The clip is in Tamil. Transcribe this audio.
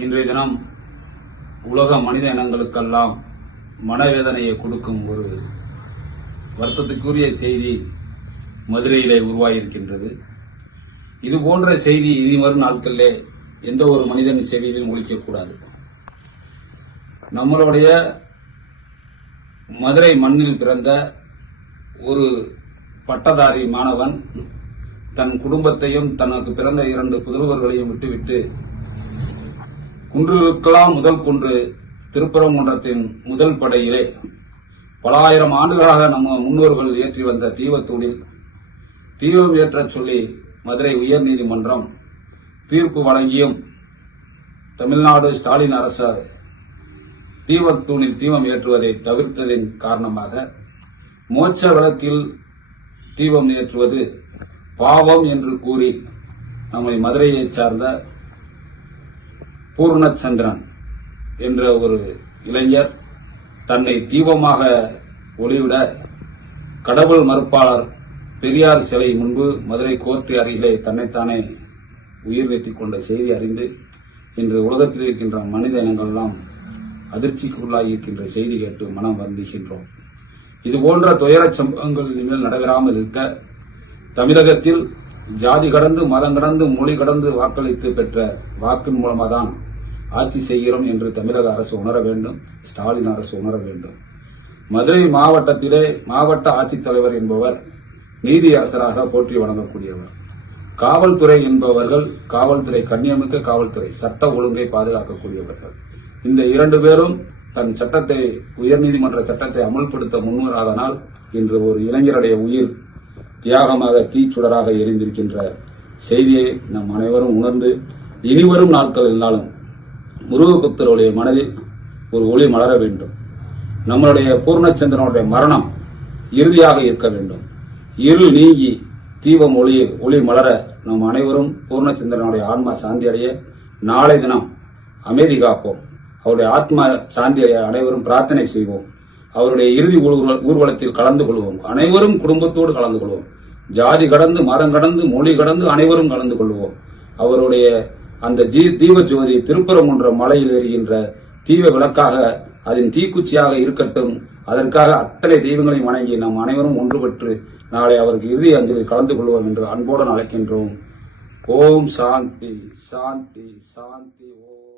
இன்றைய தினம் உலக மனித இனங்களுக்கெல்லாம் மனவேதனையை கொடுக்கும் ஒரு வருத்தத்துக்குரிய செய்தி மதுரையிலே உருவாகியிருக்கின்றது. இதுபோன்ற செய்தி இனி வரும் நாட்களிலே எந்த ஒரு மனிதன் செய்தியிலும் ஒழிக்கக்கூடாது. நம்மளுடைய மதுரை மண்ணில் பிறந்த ஒரு பட்டதாரி மாணவன் தன் குடும்பத்தையும் தனக்கு பிறந்த 2 புதல்வர்களையும் விட்டுவிட்டு குன்றுக்கெல்லாம் முதல் குன்று திருப்பரங்குன்றத்தின் முதல் படையிலே பல ஆயிரம் ஆண்டுகளாக நம்ம முன்னோர்கள் ஏற்றி வந்த தீவத்தூணில் தீபம் ஏற்றச் சொல்லி மதுரை உயர்நீதிமன்றம் தீர்ப்பு வழங்கியும் தமிழ்நாடு ஸ்டாலின் அரசு தீவத்தூணில் தீபம் ஏற்றுவதை தவிர்த்ததின் காரணமாக மோட்ச விளக்கில் தீபம் ஏற்றுவது பாவம் என்று கூறி நம்மை மதுரையைச் சார்ந்த பூர்ணச்சந்திரன் என்ற ஒரு இளைஞர் தன்னை தீபமாக ஒளிவிட கடவுள் மறுப்பாளர் பெரியார் சிலை முன்பு மதுரை கோர்ட்டு அருகிலே தன்னைத்தானே உயிர் வைத்துக் கொண்ட செய்தி அறிந்து இன்று உலகத்தில் இருக்கின்ற மனித இனங்களெல்லாம் அதிர்ச்சிக்கு உள்ளாகியிருக்கின்ற செய்தி கேட்டு மனம் வருந்துகின்றோம். இதுபோன்ற துயர சம்பவங்கள் இனிமேல் நடைபெறாமல் இருக்க தமிழகத்தில் ஜாதி கடந்து மதம் கடந்து மொழி கடந்து வாக்களித்து பெற்ற வாக்கின் மூலமாக தான் ஆட்சி செய்கிறோம் என்று தமிழக அரசு உணர வேண்டும், ஸ்டாலின் அரசு உணர வேண்டும். மதுரை மாவட்டத்திலே மாவட்ட ஆட்சித்தலைவர் என்பவர் நீதி அரசராக போற்றி வழங்கக்கூடியவர். காவல்துறை என்பவர்கள் காவல்துறை கண்ணியமிக்க காவல்துறை சட்ட ஒழுங்கை பாதுகாக்கக்கூடியவர்கள். இந்த 2 பேரும் தன் சட்டத்தை உயர்நீதிமன்ற சட்டத்தை அமல்படுத்த முன்வராதனால் இன்று ஒரு இளைஞருடைய உயிர் தியாகமாக தீச்சுடராக எரிந்திருக்கின்ற செய்தியை நம் அனைவரும் உணர்ந்து இனிவரும் நாட்கள் என்னாலும் முருகபக்தருடைய மனதில் ஒரு ஒளி மலர வேண்டும். நம்மளுடைய பூர்ணச்சந்திரனுடைய மரணம் இறுதியாக இருக்க வேண்டும். இருள் நீங்கி தீபம் ஒளி மலர நம் அனைவரும் பூர்ணச்சந்திரனுடைய ஆன்மா சாந்தி அடைய நாளை தினம் அமைதி காப்போம். அவருடைய ஆத்மா சாந்தி அடைய அனைவரும் பிரார்த்தனை செய்வோம். அவருடைய இறுதி ஊர்வலத்தில் கலந்து கொள்வோம். அனைவரும் குடும்பத்தோடு கலந்து கொள்வோம். ஜாதி கடந்து மதம் கடந்து மொழி கடந்து அனைவரும் கலந்து கொள்வோம். அவருடைய அந்த தீப ஜோதி திருப்பரங்குன்ற மலையில் எரிகின்ற தீப விளக்காக அதன் தீக்குச்சியாக இருக்கட்டும். அதற்காக அத்தனை தெய்வங்களையும் வணங்கி நாம் அனைவரும் ஒன்றுபட்டு நாளை அவருக்கு இறுதி அஞ்சலில் கலந்து கொள்வோம் என்று அன்போடு அழைக்கின்றோம். ஓம் சாந்தி சாந்தி சாந்தி ஓம்.